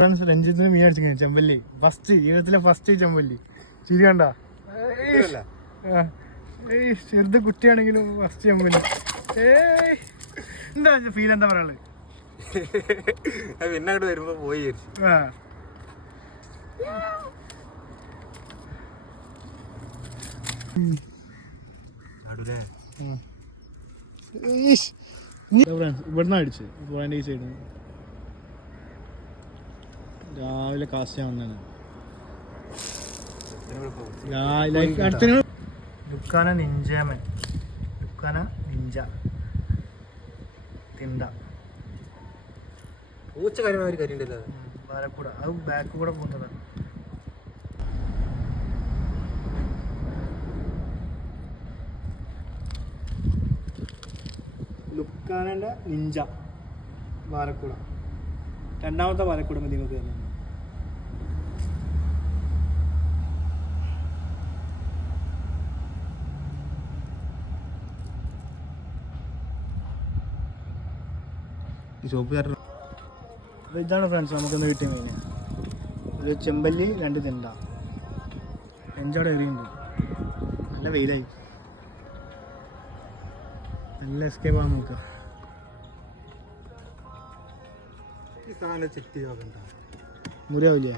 Friends രഞ്ജിത്തിന് മീൻ അടിച്ചു ചെമ്പല്ലി first ജീവിതത്തിലെ ഫസ്റ്റ് ചെമ്പല്ലി ചിരി കണ്ട ചെറുത് കുട്ടിയാണെങ്കിലും ഫസ്റ്റ് ചെമ്പല്ലി. എന്താ ഫീൽ എന്താ പറയാ പിന്നെ അങ്ങോട്ട് വരുമ്പോ പോയി ഇവിടുന്ന് അടിച്ച് പോയിന്റ് ഈ സൈഡ് രാവിലെ കാസ്റ്റ് ചെയ്യാൻ വന്നാണ്. ലുക്കാന നിഞ്ചാമൻ ലുക്കാന നിഞ്ച തിണ്ട പൂച്ച കാര്യമായ ഒരു കാര്യമുണ്ടല്ലോ ബാലക്കൂട അത് ബാക്ക് കൂടെ പോകുന്നതാണ്. ലുക്കാനൻ്റെ നിഞ്ച ബാലക്കൂട രണ്ടാമത്തെ ബാലക്കൂട മതി നമുക്ക് തന്നെ. ഇതാണ് ഫ്രണ്ട്സ് നമുക്കൊന്ന് കിട്ടിയ മീന്. ഒരു ചെമ്പല്ലി 2 തിണ്ട എഞ്ചോടെ എറിയുണ്ട്. നല്ല വെയിലായി നല്ല എസ്കേപ്പ് ആവാൻ നോക്കുക. ഈ സാധനം ചെക്ക് ചെയ്യാറുണ്ടോ മുറിയാവില്ലേ?